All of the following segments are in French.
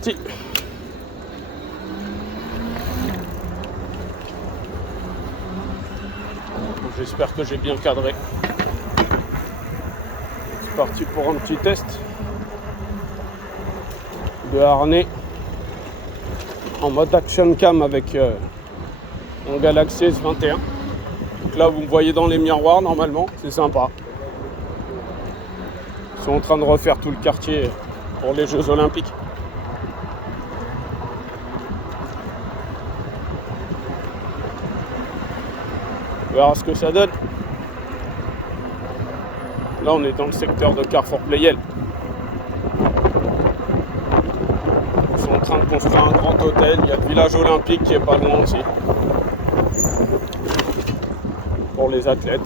parti. J'espère que j'ai bien cadré. C'est parti pour un petit test de harnais en mode action cam avec mon Galaxy S21. Donc là vous me voyez dans les miroirs normalement, c'est sympa. Ils sont en train de refaire tout le quartier pour les Jeux Olympiques. On verra ce que ça donne. Là on est dans le secteur de Carrefour Pleyel. Ils sont en train de construire un grand hôtel. Il y a le village olympique qui est pas loin aussi. Pour les athlètes.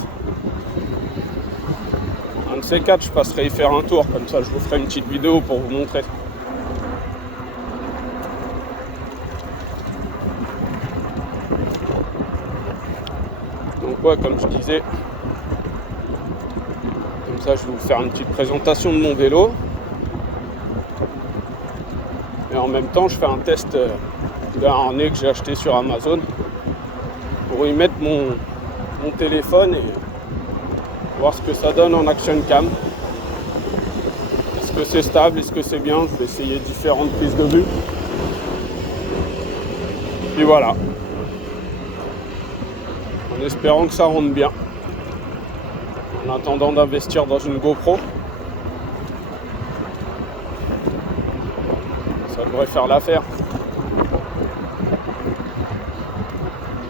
Un de ces quatre, je passerai y faire un tour, comme ça je vous ferai une petite vidéo pour vous montrer. Donc ouais, comme je disais, comme ça je vais vous faire une petite présentation de mon vélo. Et en même temps je fais un test d'un harnais que j'ai acheté sur Amazon pour y mettre mon téléphone et voir ce que ça donne en action cam. Est-ce que c'est stable, est-ce que c'est bien? Je vais essayer différentes prises de vue. Puis voilà. En espérant que ça rentre bien. En attendant d'investir dans une GoPro. Ça devrait faire l'affaire.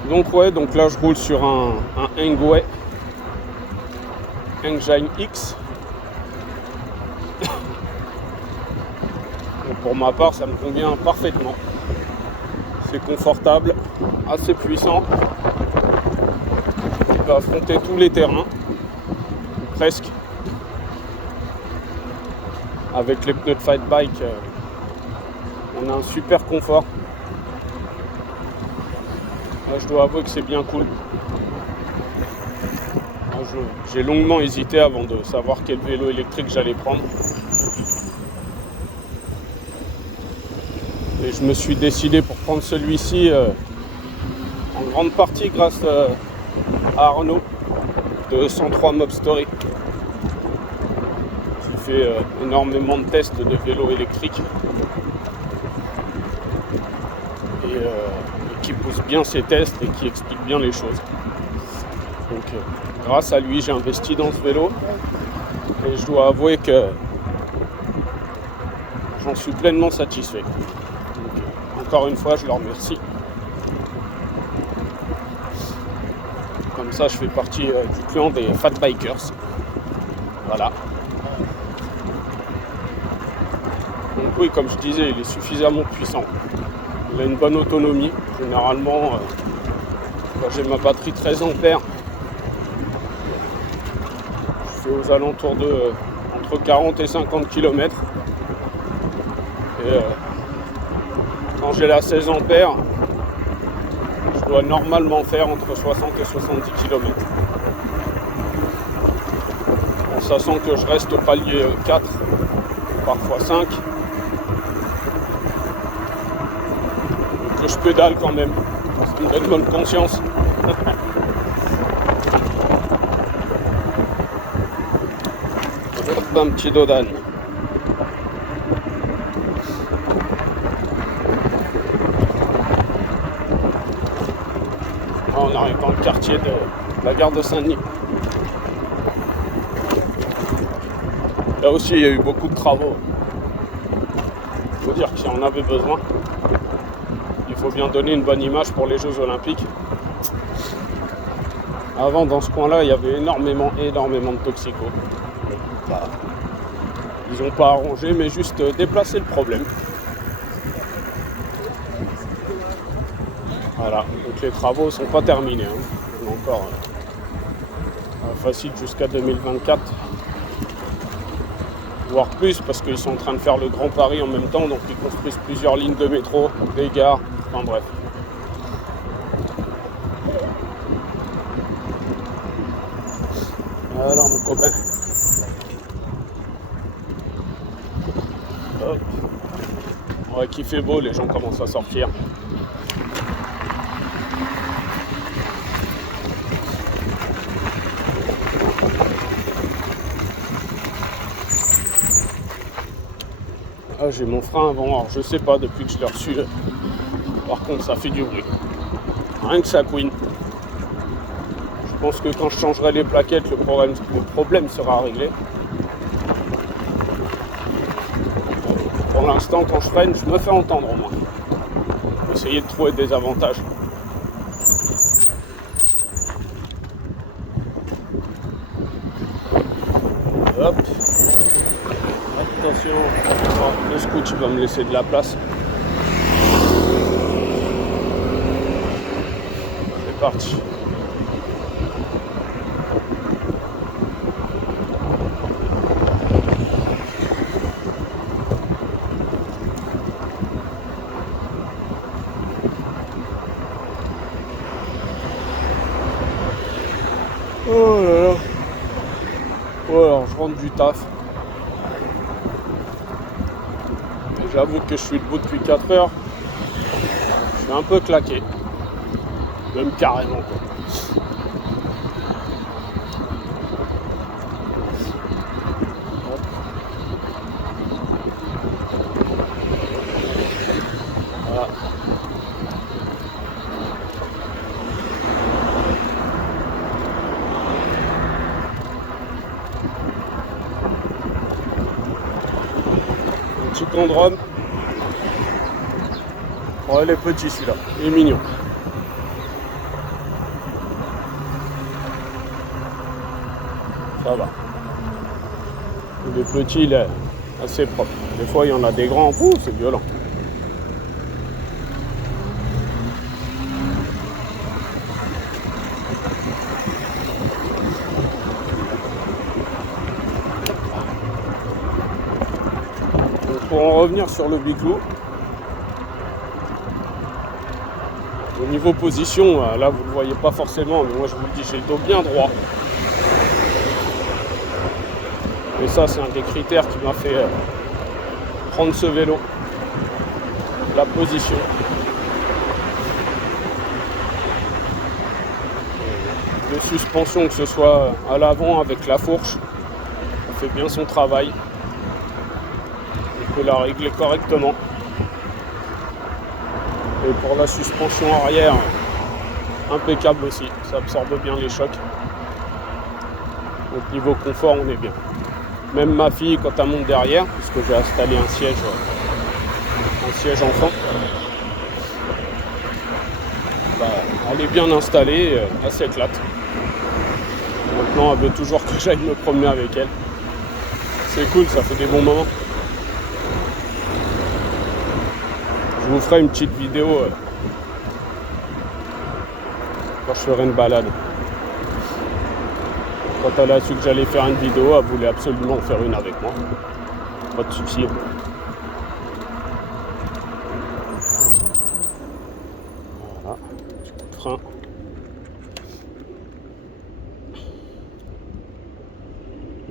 Donc ouais, donc là je roule sur un Engway Engine X. Donc pour ma part ça me convient parfaitement. C'est confortable, assez puissant. Il va affronter tous les terrains, presque. Avec les pneus de fight bike, on a un super confort. Là, je dois avouer que c'est bien cool. J'ai longuement hésité avant de savoir quel vélo électrique j'allais prendre. Et je me suis décidé pour prendre celui-ci en grande partie grâce à Arnaud de 103 Mob Story qui fait énormément de tests de vélos électriques et qui pousse bien ses tests et qui explique bien les choses. Donc grâce à lui j'ai investi dans ce vélo et je dois avouer que j'en suis pleinement satisfait. Donc, encore une fois je le remercie. Comme ça je fais partie du clan des fat bikers. Voilà. Donc oui, comme je disais, il est suffisamment puissant. Il a une bonne autonomie. Généralement, quand j'ai ma batterie 13 ampères, je fais aux alentours de entre 40 et 50 km. Et quand j'ai la 16 ampères, je dois normalement faire entre 60 et 70 km. En sachant que je reste au palier 4, parfois 5. Que je pédale quand même. C'est une belle bonne conscience. Un petit dodan. On arrive dans le quartier de la gare de Saint-Denis. Là aussi, il y a eu beaucoup de travaux. Il faut dire qu'il en avait besoin. Il faut bien donner une bonne image pour les Jeux Olympiques. Avant, dans ce coin-là, il y avait énormément de toxicos. Ils n'ont pas arrangé, mais juste déplacé le problème. Voilà, donc les travaux ne sont pas terminés. On a encore facile jusqu'à 2024. Voire plus, parce qu'ils sont en train de faire le Grand Paris en même temps, donc ils construisent plusieurs lignes de métro, des gares, enfin bref. Alors mon copain. Hop. Ouais, qu'il fait beau, les gens commencent à sortir. Ah, j'ai mon frein avant, alors je sais pas depuis que je l'ai reçu. Par contre, ça fait du bruit. Rien que ça couine. Je pense que quand je changerai les plaquettes, le problème sera réglé. Pour l'instant, quand je freine, je me fais entendre au moins. Essayer de trouver des avantages. Hop. Attention. Oh, le scout, il va me laisser de la place. C'est parti. Oh là là. Ouais, alors je rentre du taf. Et j'avoue que je suis debout depuis 4 heures. Je suis un peu claqué. Même carrément quoi. Voilà. Un petit condrome. Oh, il est petit celui-là, il est mignon. Ça va. Il est petit, il est assez propre. Des fois, il y en a des grands, c'est violent. Donc, pour en revenir sur le biclou, au niveau position, là vous ne le voyez pas forcément, mais moi je vous le dis, j'ai le dos bien droit. Et ça, c'est un des critères qui m'a fait prendre ce vélo. La position. De suspension, que ce soit à l'avant avec la fourche, on fait bien son travail. On peut la régler correctement. Et pour la suspension arrière, impeccable aussi. Ça absorbe bien les chocs. Donc niveau confort, on est bien. Même ma fille, quand elle monte derrière, puisque j'ai installé un siège enfant, bah, elle est bien installée, elle s'éclate. Maintenant, elle veut toujours que j'aille me promener avec elle. C'est cool, ça fait des bons moments. Je vous ferai une petite vidéo quand je ferai une balade. Quand elle a su que j'allais faire une vidéo, elle voulait absolument faire une avec moi. Pas de souci. Voilà, petit coup de frein.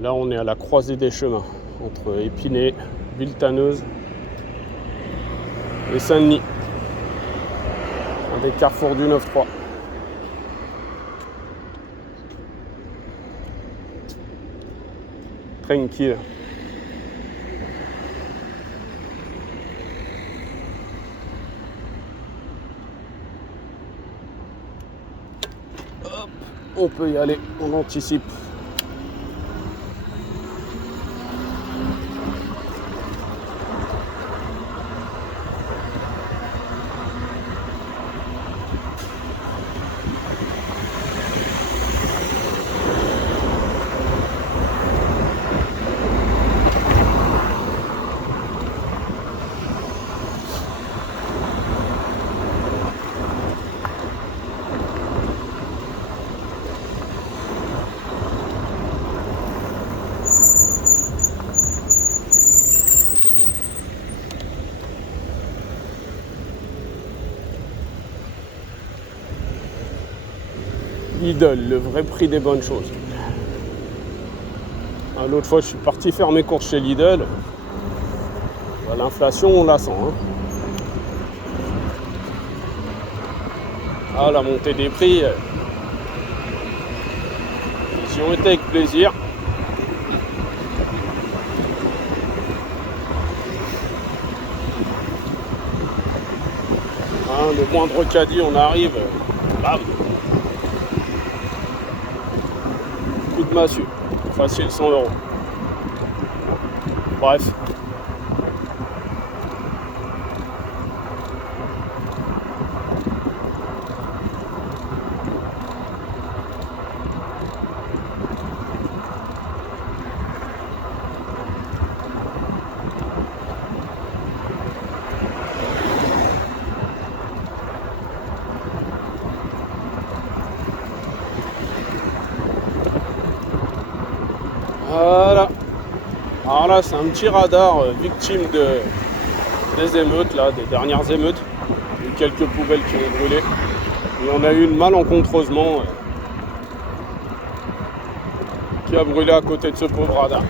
Là, on est à la croisée des chemins entre Épinay, Villetaneuse et Saint-Denis. Un des carrefours du 9-3. Tranquille. Hop, on peut y aller, on anticipe. Lidl, le vrai prix des bonnes choses. L'autre fois, je suis parti faire mes courses chez Lidl. L'inflation, on la sent. Hein. Ah, la montée des prix, ils y ont été avec plaisir. Hein, le moindre caddie, on arrive, bam, coup de massue, facile 100 €. Bref. Voilà. Alors là, c'est un petit radar victime des émeutes, là, des dernières émeutes. Il y a eu quelques poubelles qui ont brûlé. Et on a eu une malencontreusement qui a brûlé à côté de ce pauvre radar.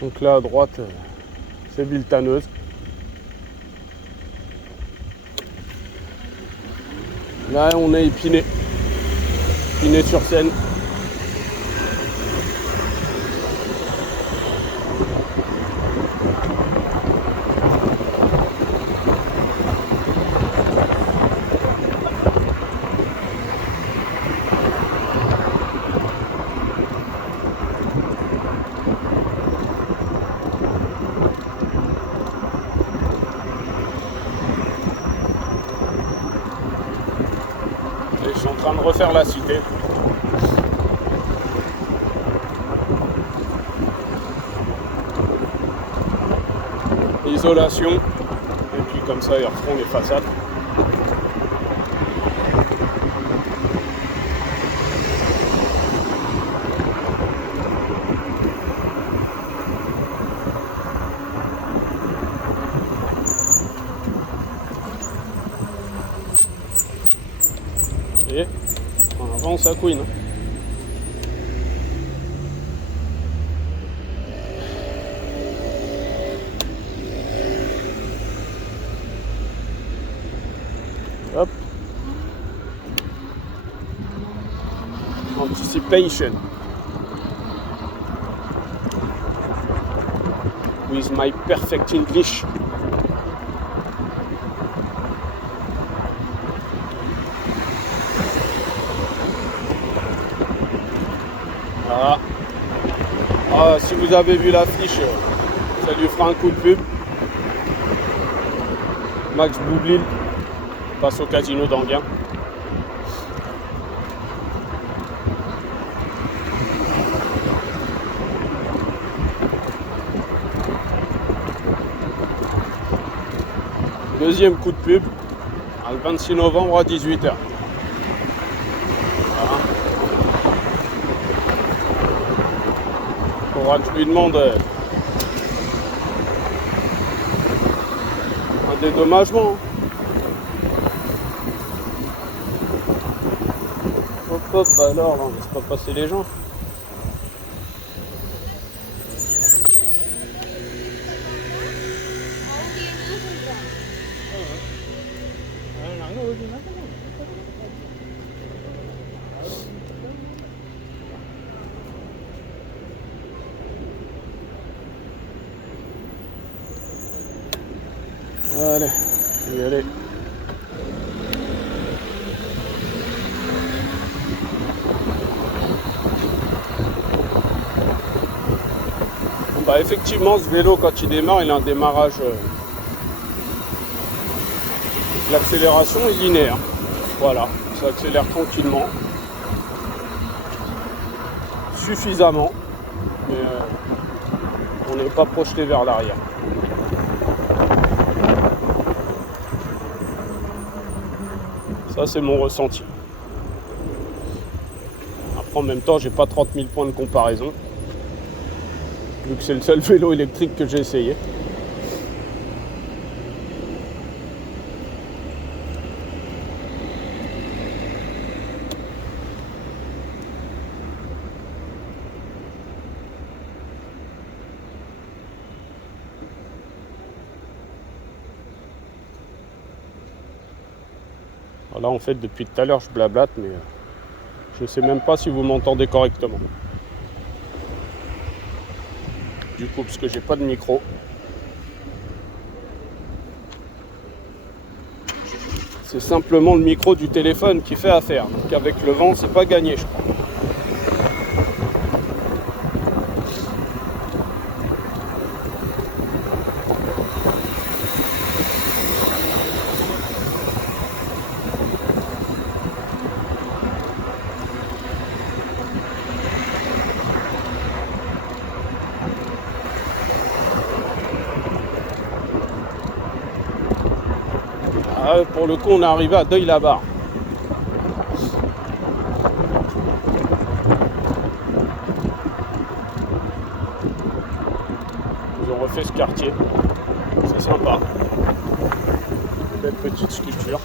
Donc là à droite, c'est Villetaneuse. Là on est Épinay. Épinay-sur-Seine. Et je suis en train de refaire la cité. Isolation. Et puis comme ça ils referont les façades. Et en avant ça couine. Hop. Anticipation. With my perfect English. Voilà. Ah, si vous avez vu l'affiche, ça lui fera un coup de pub. Max Boublil passe au casino d'Anguin. Deuxième coup de pub, le 26 novembre à 18h. Voilà. Faudra que je lui demande un dédommagement. Hop hop, bah alors, là, on laisse pas passer les gens. Allez, on va y aller. Bah effectivement, ce vélo, quand il démarre, il a un démarrage. L'accélération est linéaire. Voilà, ça accélère tranquillement. Suffisamment. mais on n'est pas projeté vers l'arrière. Ça, c'est mon ressenti. Après, en même temps, j'ai pas 30 000 points de comparaison, vu que c'est le seul vélo électrique que j'ai essayé. Là, en fait, depuis tout à l'heure, je blablate, mais je sais même pas si vous m'entendez correctement. Du coup, parce que j'ai pas de micro. C'est simplement le micro du téléphone qui fait affaire. Donc avec le vent, c'est pas gagné, je crois. Pour le coup, on est arrivé à Deuil-la-Barre. Ils ont refait ce quartier. C'est sympa. Belle petite sculpture.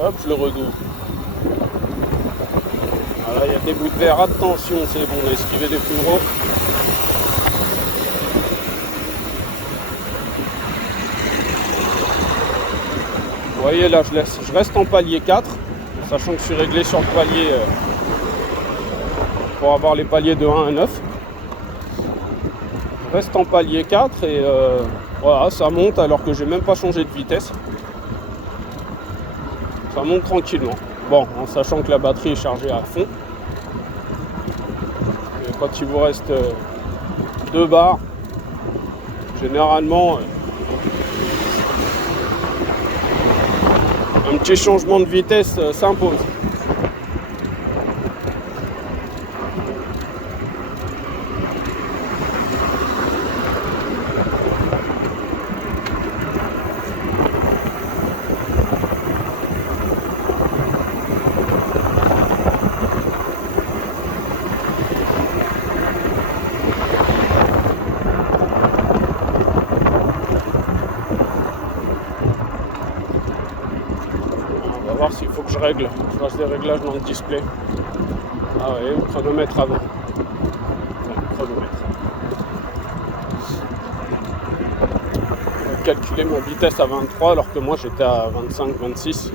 Hop, je le redouble. Voilà, il y a des bouts de verre. Attention, c'est bon, on a esquivé les plus gros. Vous voyez là, je reste en palier 4, sachant que je suis réglé sur le palier pour avoir les paliers de 1 à 9. Je reste en palier 4 et voilà, ça monte alors que j'ai même pas changé de vitesse. Ça monte tranquillement. Bon, en sachant que la batterie est chargée à fond. Et quand il vous reste 2 barres, généralement un petit changement de vitesse s'impose. S'il faut que je règle, je fasse des réglages dans le display. Ah ouais, le chronomètre avant. Enfin, le chronomètre. On va calculer ma vitesse à 23 alors que moi j'étais à 25-26.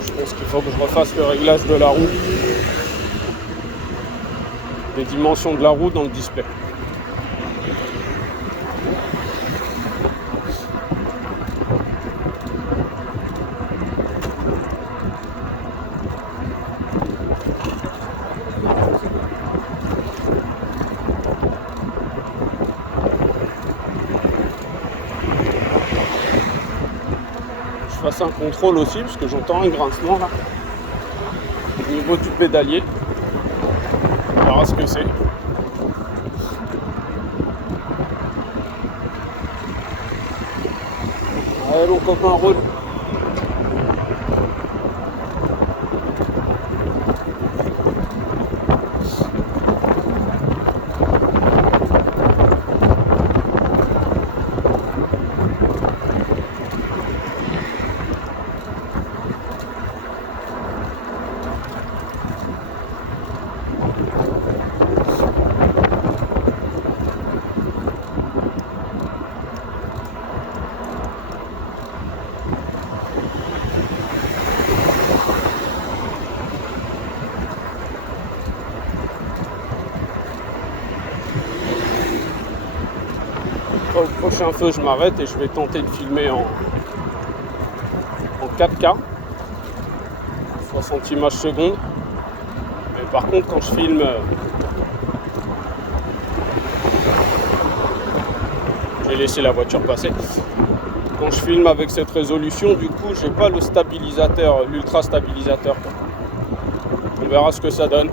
Je pense qu'il faut que je refasse le réglage de la roue. Des dimensions de la roue dans le display. Fasse un contrôle aussi parce que j'entends un grincement là au niveau du pédalier. On verra ce que c'est. Allez mon copain, roule. Au prochain feu, je m'arrête et je vais tenter de filmer en 4K, 60 images secondes. Mais par contre, quand je filme, j'ai laissé la voiture passer. Quand je filme avec cette résolution, du coup, j'ai pas le stabilisateur, l'ultra stabilisateur. verra ce que ça donne.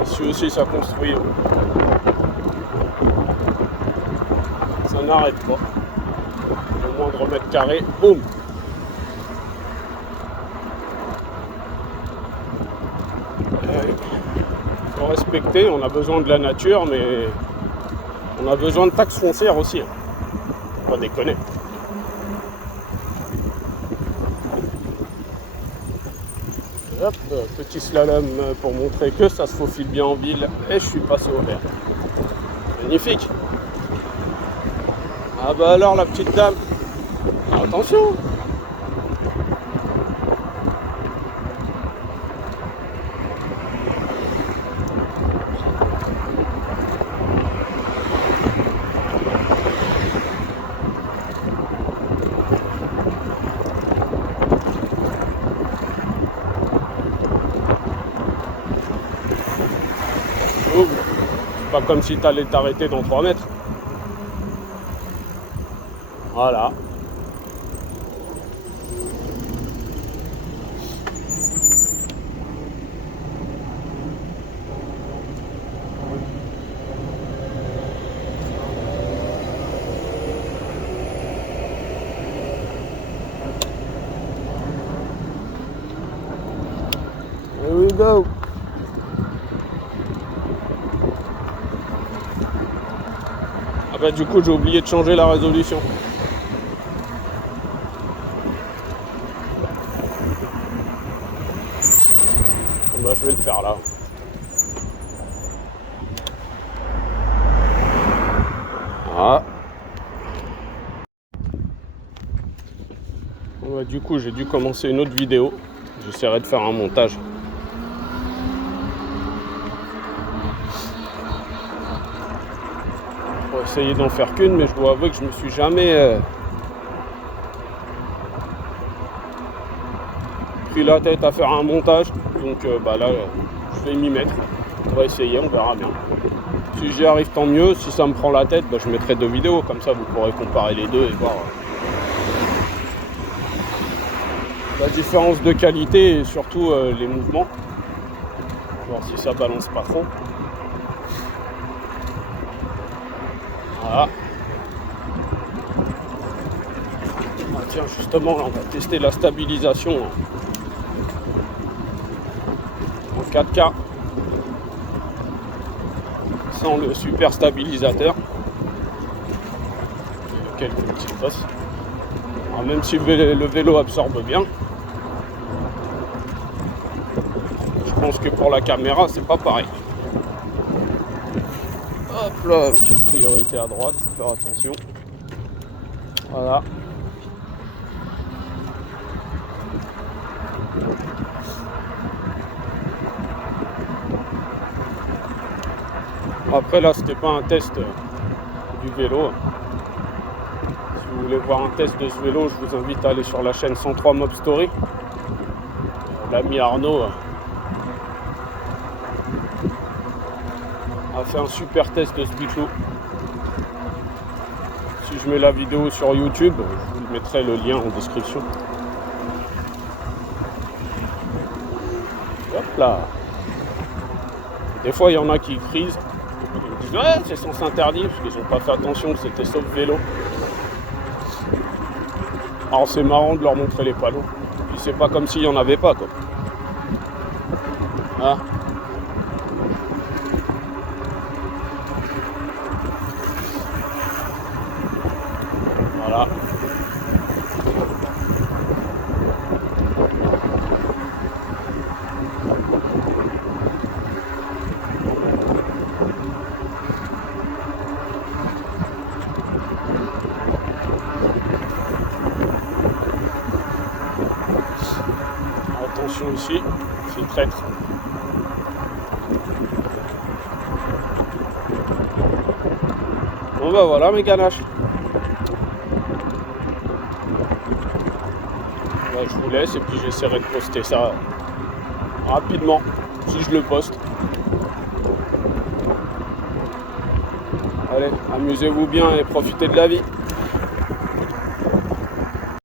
Ici aussi ça construit, ça n'arrête pas. Le moindre mètre carré, boum. Il faut respecter, on a besoin de la nature, mais on a besoin de taxes foncières aussi. Faut pas déconner. Hop, petit slalom pour montrer que ça se faufile bien en ville. Et je suis passé au vert. Magnifique. Ah bah alors la petite dame. Attention. Pas comme si tu allais t'arrêter dans 3 mètres. Voilà. Here we go. Ah bah du coup j'ai oublié de changer la résolution. Bah je vais le faire là. Ah. Bah, du coup j'ai dû commencer une autre vidéo. J'essaierai de faire un montage. Pour essayer d'en faire qu'une, mais je dois avouer que je me suis jamais pris la tête à faire un montage. Donc bah là je vais m'y mettre. On va essayer, on verra bien. Si j'y arrive tant mieux, si ça me prend la tête, bah, je mettrai 2 vidéos, comme ça vous pourrez comparer les deux et voir la différence de qualité et surtout les mouvements. Voir si ça balance pas trop. Voilà. Ah, tiens, justement, là, on va tester la stabilisation en 4K sans le super stabilisateur. Quelques petits bosses. Alors, même si le vélo absorbe bien, je pense que pour la caméra, c'est pas pareil. Hop là, petite priorité à droite, faut faire attention. Voilà. Après là, c'était pas un test du vélo. Si vous voulez voir un test de ce vélo, je vous invite à aller sur la chaîne 103 Mob Story. L'ami Arnaud a fait un super test de ce biclou. Si je mets la vidéo sur YouTube, je vous mettrai le lien en description. Hop là. Des fois, il y en a qui crisent. Ils disent ouais, c'est sens interdit parce qu'ils n'ont pas fait attention que c'était sauf vélo. Alors c'est marrant de leur montrer les panneaux. Puis c'est pas comme s'il n'y en avait pas quoi. Ah. Voilà. circulation ici, c'est traître. Bon bah voilà mes ganaches. Bah, je vous laisse et puis j'essaierai de poster ça rapidement si je le poste. Allez, amusez-vous bien et profitez de la vie.